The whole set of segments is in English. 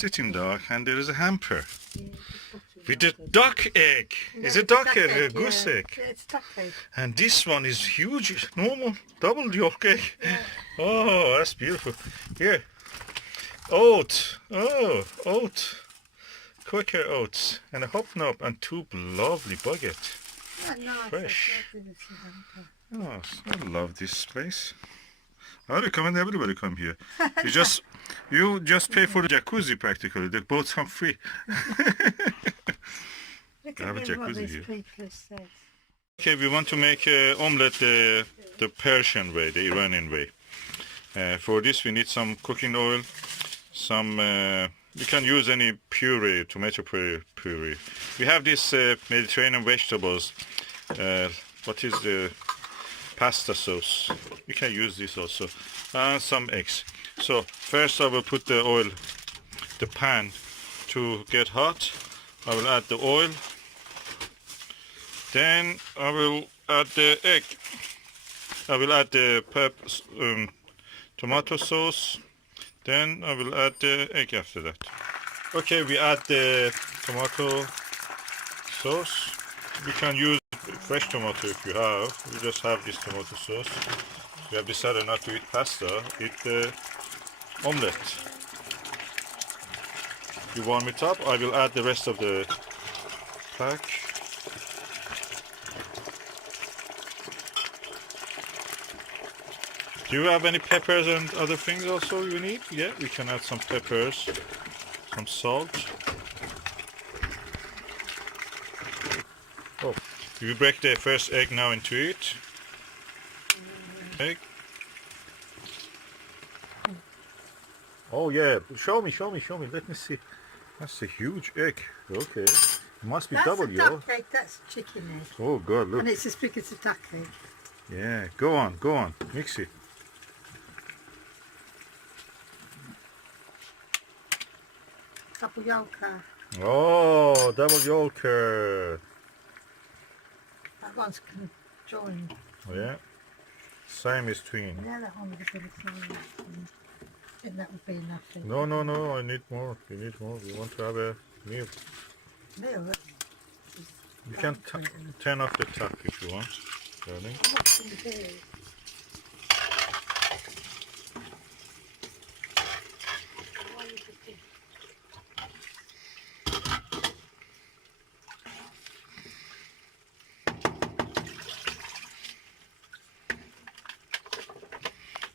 sitting duck, and there is a hamper Yeah, with a duck egg. no, Is a it's duck egg, a yeah. goose egg? Yeah, it's duck egg. And this one is huge, normal, double yolk egg. Yeah. Oh, that's beautiful. Here, oat. Oh, oat. Quaker oats and a hop knob and two lovely baguette. Oh, nice. Fresh. That's lovely to see hamper. Oh, I love this place. I recommend everybody come here. You just pay for the jacuzzi practically. The boats come free. Look I have a at what jacuzzi these here. people have said. Okay, we want to make omelette the Persian way, the Iranian way. For this we need some cooking oil, some you can use any puree, tomato puree. We have this Mediterranean vegetables. What is the pasta sauce? You can use this also, and some eggs. So first I will put the oil, the pan to get hot. I will add the oil. Then I will add the egg. I will add the tomato sauce. Then I will add the egg after that. Okay, we add the tomato sauce. You can use fresh tomato if you have. We just have this tomato sauce. We have decided not to eat pasta, eat the omelette. You warm it up. I will add the rest of the pack. Do you have any peppers and other things also you need? Yeah, we can add some peppers, some salt. Oh, you break the first egg now into it. Egg. Oh yeah, show me. Let me see. That's a huge egg. Okay, it must be That's double a yolk. duck egg, that's a chicken egg. Oh God, look. And it's as big as a duck egg. Yeah, go on, mix it. Double yolker. Oh, double yolker. That one's conjoined. Oh, yeah, same as twin. Yeah, that one was a bit of flour. I think that would be enough. No, I need more. We need more. We want to have a meal. Milk. You can turn off the tap if you want, darling. What can you do? Why you just do-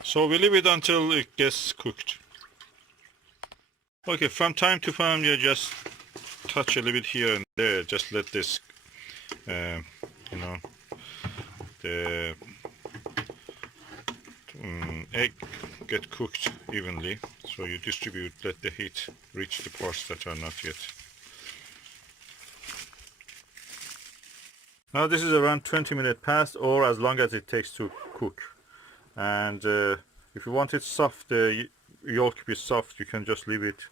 So we leave it until it gets cooked. Okay, from time to time you just touch a little bit here and there. Just let this, you know, the egg get cooked evenly. So you distribute, let the heat reach the parts that are not yet. Now this is around 20 minutes past, or as long as it takes to cook. And if you want it soft, the yolk to be soft, you can just leave it,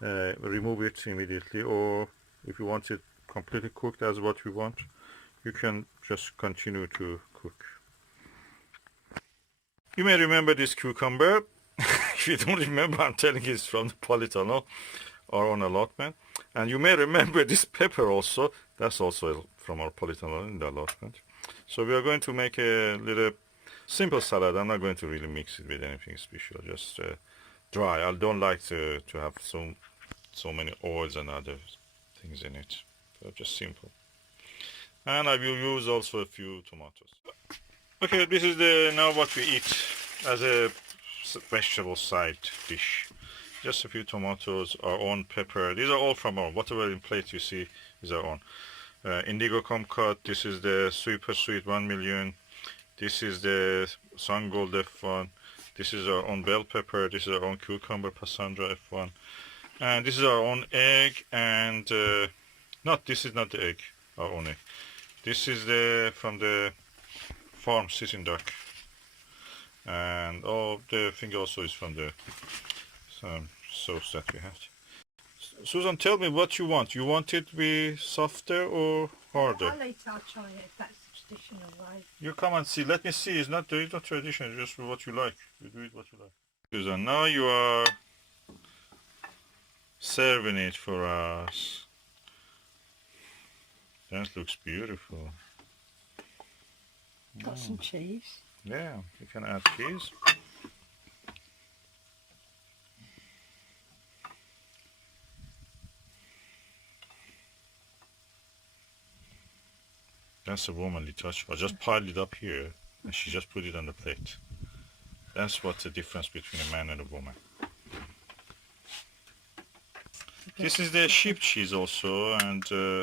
remove it immediately. Or if you want it completely cooked as what you want, you can just continue to cook. You may remember this cucumber. If you don't remember, I'm telling you, it's from the polytunnel or on allotment. And you may remember this pepper also. That's also from our polytunnel in the allotment. So we are going to make a little simple salad. I'm not going to really mix it with anything special, just dry. I don't like to have so many oils and other things in it. So just simple. And I will use also a few tomatoes. Okay, this is now what we eat as a vegetable side dish. Just a few tomatoes, our own pepper. These are all from our, whatever in plate you see is our own. Indigo kumquat. This is the super sweet 1 million. This is the Sungold F1. This is our own bell pepper. This is our own cucumber Passandra F1. And this is our own egg. And this is not the egg, our own egg. This is from the farm sitting duck. And the thing also is from the sauce that we had. Susan, tell me what you want. You want it to be softer or harder? I'll try it if that's the traditional way. You come and see. Let me see. It's not traditional. It's just what you like. You do it what you like. Susan, now you are serving it for us. That looks beautiful. Got some cheese. Yeah, you can add cheese. That's a womanly touch. I just piled it up here and she just put it on the plate. That's what's the difference between a man and a woman. This is the sheep cheese also, and oh,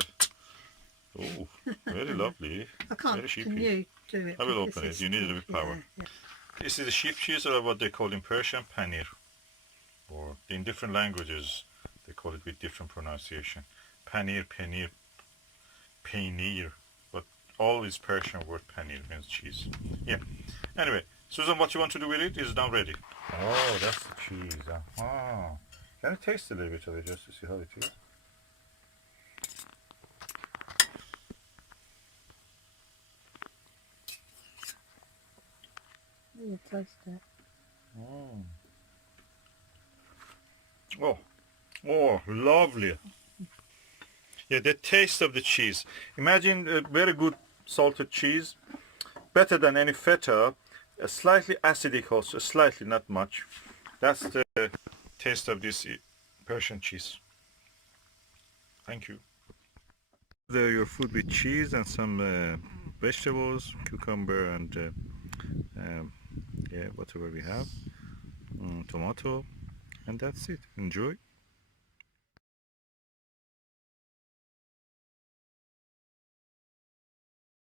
very lovely. I can't. Very sheepy. Can you do it? I will This open it. is You need a little good, bit power. yeah. This is the sheep cheese, or what they call in Persian paneer, or in different languages they call it with different pronunciation. Paneer, paneer, paneer, but always Persian word paneer means cheese. Yeah. Anyway, Susan, what you want to do with it is now ready. Oh, that's the cheese. Uh-huh. Can I taste a little bit of it just to see how it is? You taste it. Mm. Oh, lovely. Yeah, the taste of the cheese. Imagine a very good salted cheese, better than any feta, slightly acidic also, slightly, not much. That's the taste of this Persian cheese. Thank you. Your food with cheese and some vegetables, cucumber and yeah, whatever we have, tomato, and that's it. Enjoy.